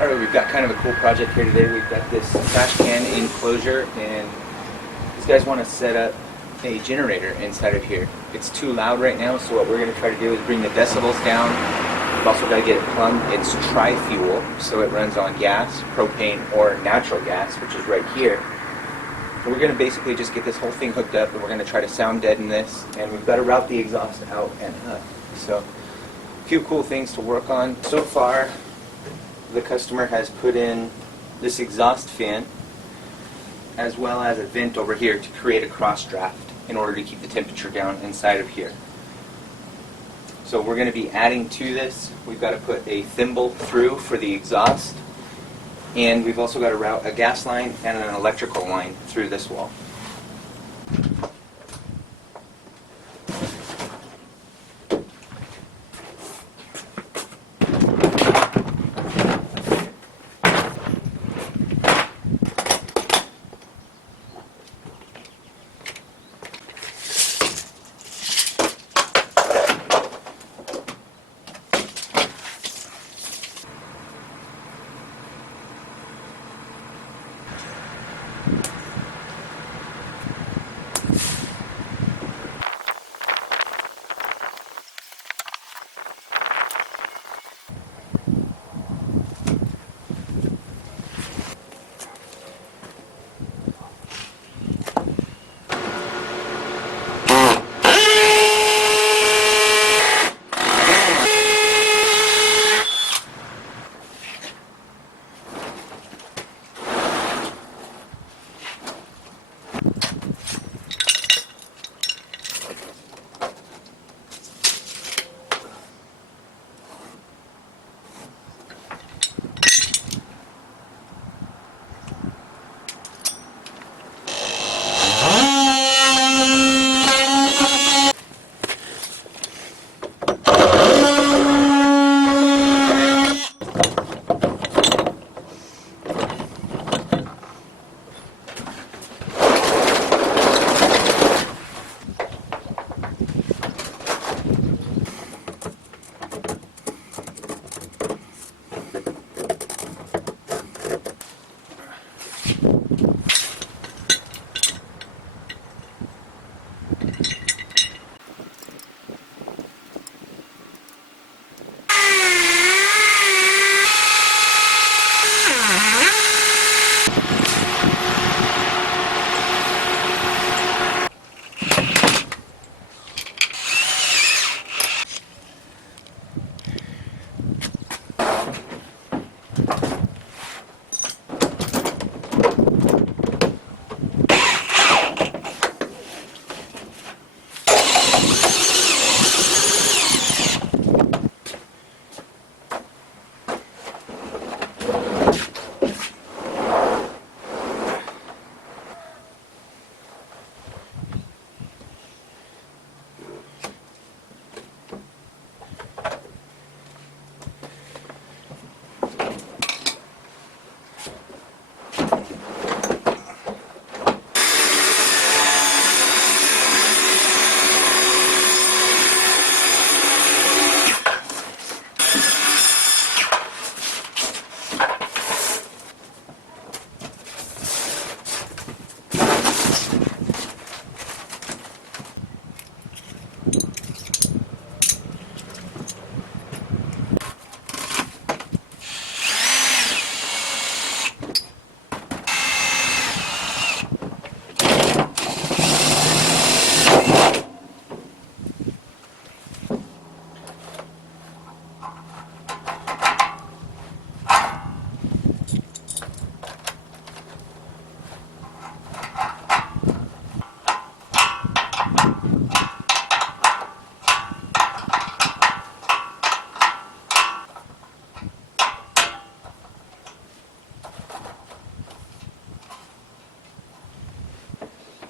Alright, we've got kind of a cool project here today. We've got this trash can enclosure, and these guys want to set up a generator inside of here. It's too loud right now, so what we're going to try to do is bring the decibels down. We've also got to get it plumbed. It's tri-fuel, so it runs on gas, propane, or natural gas, which is right here. So we're going to basically just get this whole thing hooked up, and we're going to try to sound deaden this, and we've got to route the exhaust out and up. So a few cool things to work on. So far, the customer has put in this exhaust fan as well as a vent over here to create a cross draft in order to keep the temperature down inside of here. So we're going to be adding to this. We've got to put a thimble through for the exhaust, and we've also got to route a gas line and an electrical line through this wall.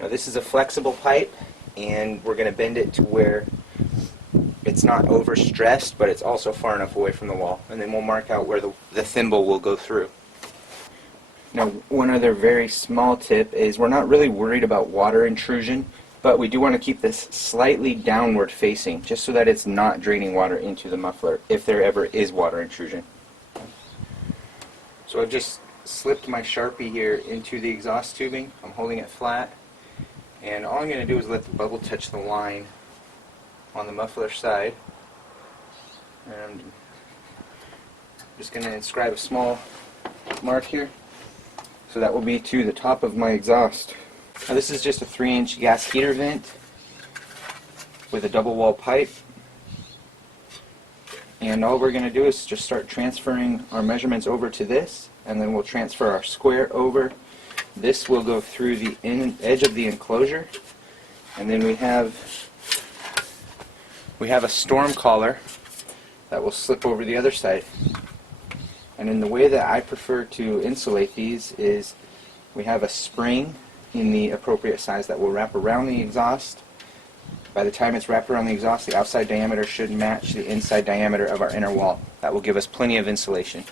Now this is a flexible pipe, and we're going to bend it to where it's not overstressed, but it's also far enough away from the wall. And then we'll mark out where the thimble will go through. Now, one other very small tip is we're not really worried about water intrusion, but we do want to keep this slightly downward facing, just so that it's not draining water into the muffler if there ever is water intrusion. So I've just slipped my Sharpie here into the exhaust tubing. I'm holding it flat, and all I'm going to do is let the bubble touch the line on the muffler side. And I'm just going to inscribe a small mark here. So that will be to the top of my exhaust. Now this is just a 3-inch gas heater vent with a double wall pipe. And all we're going to do is just start transferring our measurements over to this, and then we'll transfer our square over. This will go through the edge of the enclosure, and then we have a storm collar that will slip over the other side. And in the way that I prefer to insulate these is we have a spring in the appropriate size that will wrap around the exhaust. By the time it's wrapped around the exhaust, the outside diameter should match the inside diameter of our inner wall. That will give us plenty of insulation.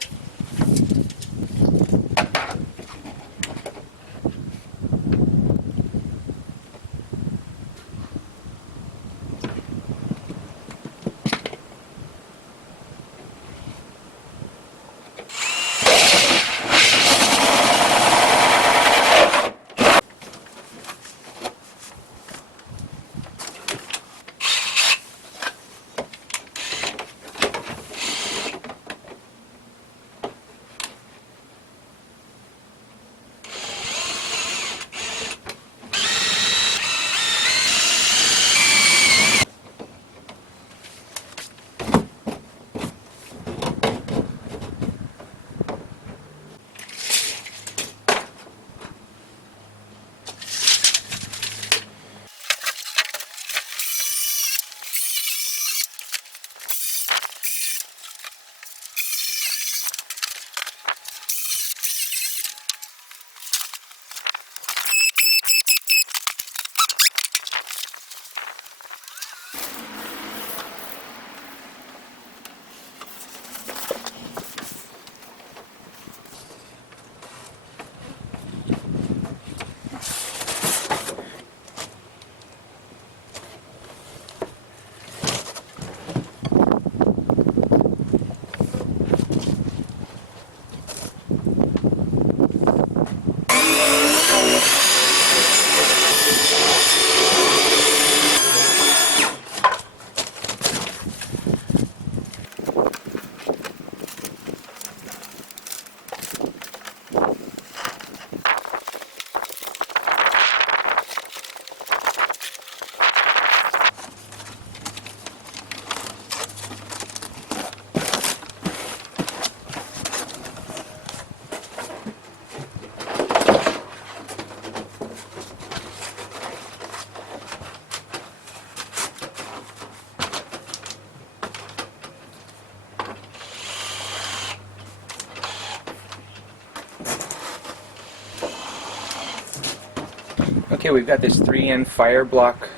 Okay, we've got this 3M fire block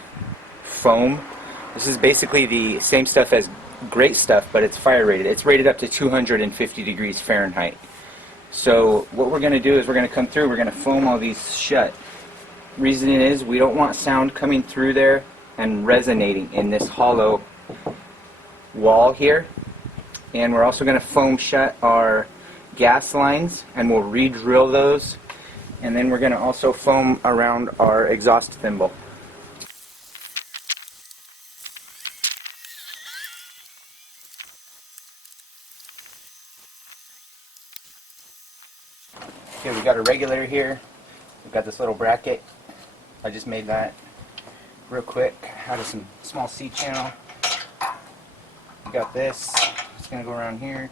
foam. This is basically the same stuff as Great Stuff, but it's fire rated. It's rated up to 250 degrees Fahrenheit. So what we're going to do is we're going to come through, we're going to foam all these shut. Reason is we don't want sound coming through there and resonating in this hollow wall here. And we're also going to foam shut our gas lines, and we'll re-drill those. And then we're going to also foam around our exhaust thimble. Okay, we've got a regulator here. We've got this little bracket. I just made that real quick out of some small C-channel. We've got this. It's going to go around here.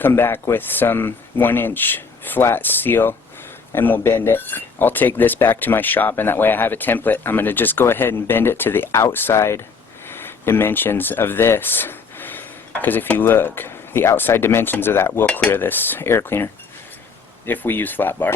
come back with some 1-inch flat steel and we'll bend it. I'll take this back to my shop, and that way I have a template. I'm going to just go ahead and bend it to the outside dimensions of this, because if you look, the outside dimensions of that will clear this air cleaner if we use flat bar.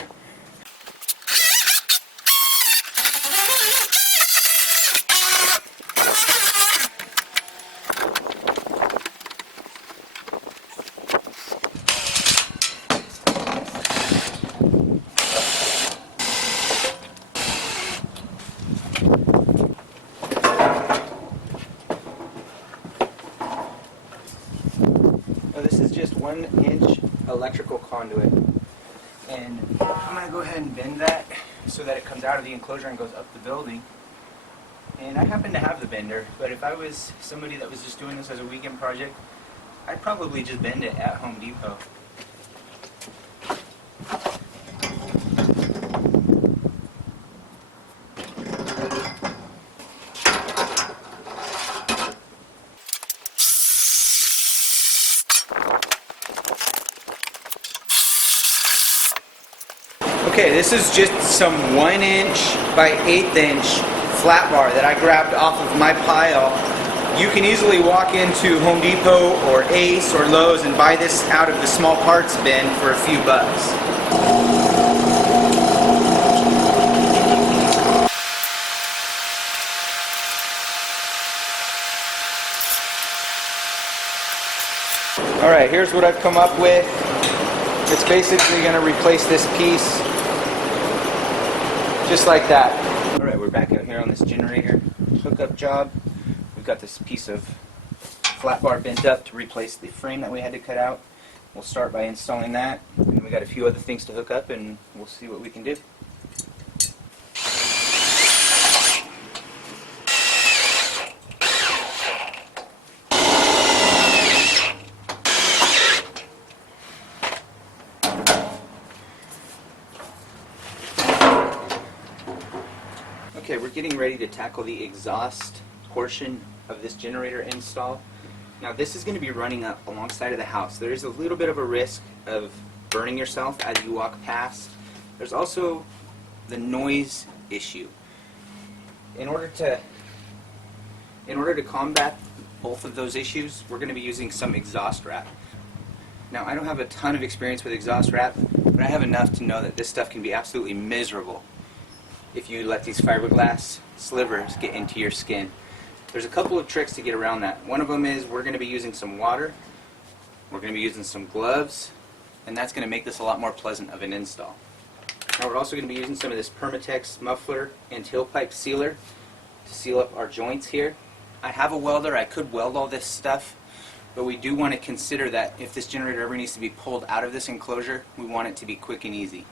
This is just 1-inch electrical conduit, and I'm going to go ahead and bend that so that it comes out of the enclosure and goes up the building. And I happen to have the bender, but if I was somebody that was just doing this as a weekend project, I'd probably just bend it at Home Depot. Okay, this is just some 1-inch by 1/8-inch flat bar that I grabbed off of my pile. You can easily walk into Home Depot or Ace or Lowe's and buy this out of the small parts bin for a few bucks. Alright, here's what I've come up with. It's basically going to replace this piece just like that. Alright, we're back out here on this generator hookup job. We've got this piece of flat bar bent up to replace the frame that we had to cut out. We'll start by installing that, and we got a few other things to hook up, and we'll see what we can do. Okay, we're getting ready to tackle the exhaust portion of this generator install. Now this is going to be running up alongside of the house. There is a little bit of a risk of burning yourself as you walk past. There's also the noise issue. In order to combat both of those issues, we're going to be using some exhaust wrap. Now I don't have a ton of experience with exhaust wrap, but I have enough to know that this stuff can be absolutely miserable if you let these fiberglass slivers get into your skin. There's a couple of tricks to get around that. One of them is we're going to be using some water, we're going to be using some gloves, and that's going to make this a lot more pleasant of an install. Now we're also going to be using some of this Permatex muffler and tailpipe sealer to seal up our joints here. I have a welder, I could weld all this stuff, but we do want to consider that if this generator ever needs to be pulled out of this enclosure, we want it to be quick and easy.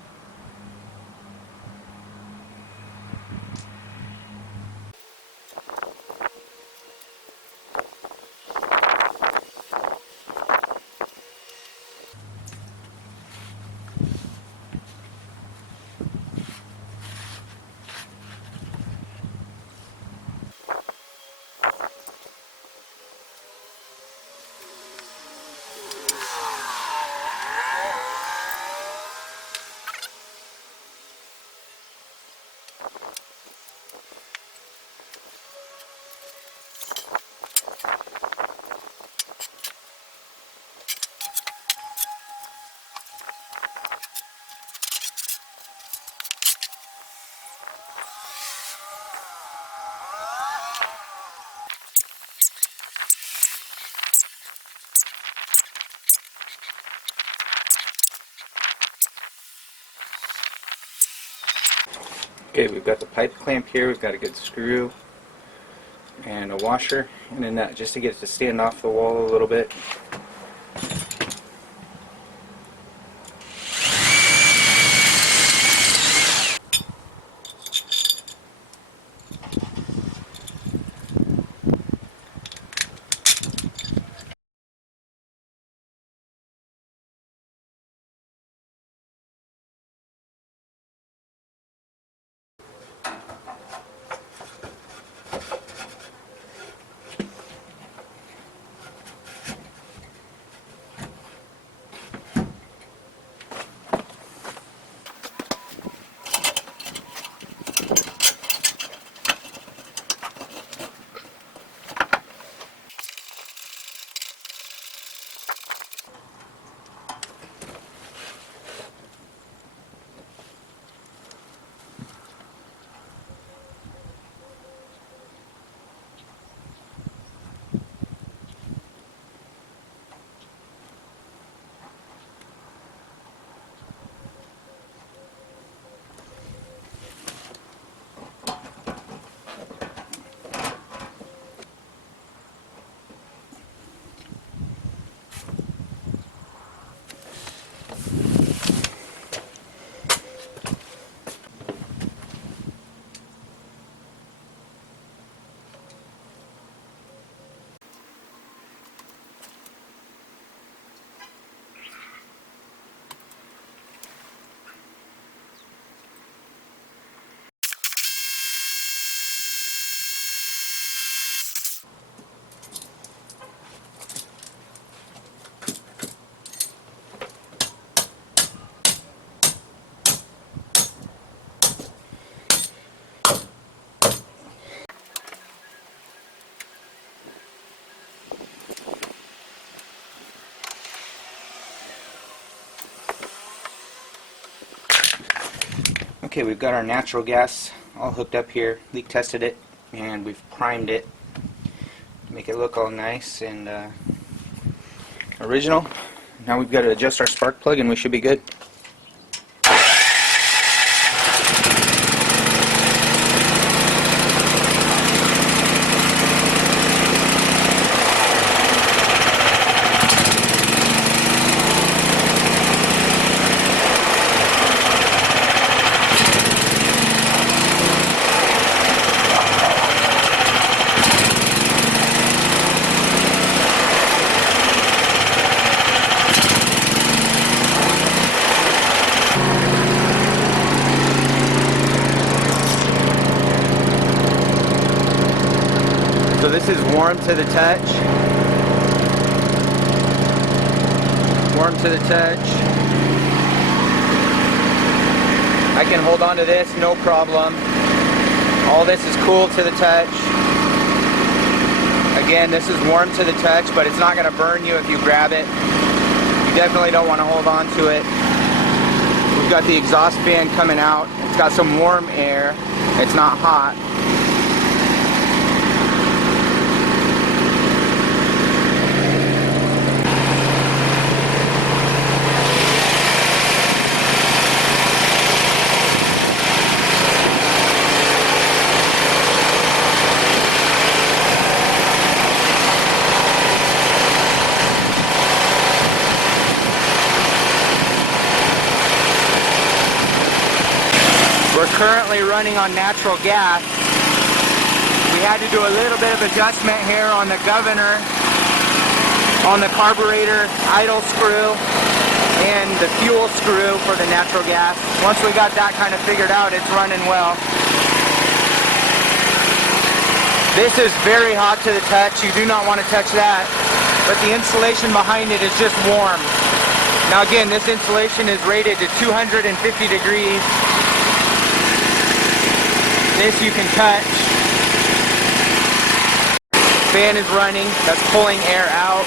Okay, we've got the pipe clamp here, we've got a good screw and a washer and a nut just to get it to stand off the wall a little bit. Okay, we've got our natural gas all hooked up here, leak tested it, and we've primed it to make it look all nice and original. Now we've got to adjust our spark plug and we should be good. So this is warm to the touch. Warm to the touch. I can hold on to this, no problem. All this is cool to the touch. Again, this is warm to the touch, but it's not going to burn you if you grab it. You definitely don't want to hold on to it. We've got the exhaust fan coming out. It's got some warm air. It's not hot. We're currently running on natural gas. We had to do a little bit of adjustment here on the governor, on the carburetor idle screw, and the fuel screw for the natural gas. Once we got that kind of figured out, it's running well. This is very hot to the touch. You do not want to touch that. But the insulation behind it is just warm. Now again, this insulation is rated to 250 degrees. This you can touch. Fan is running, that's pulling air out.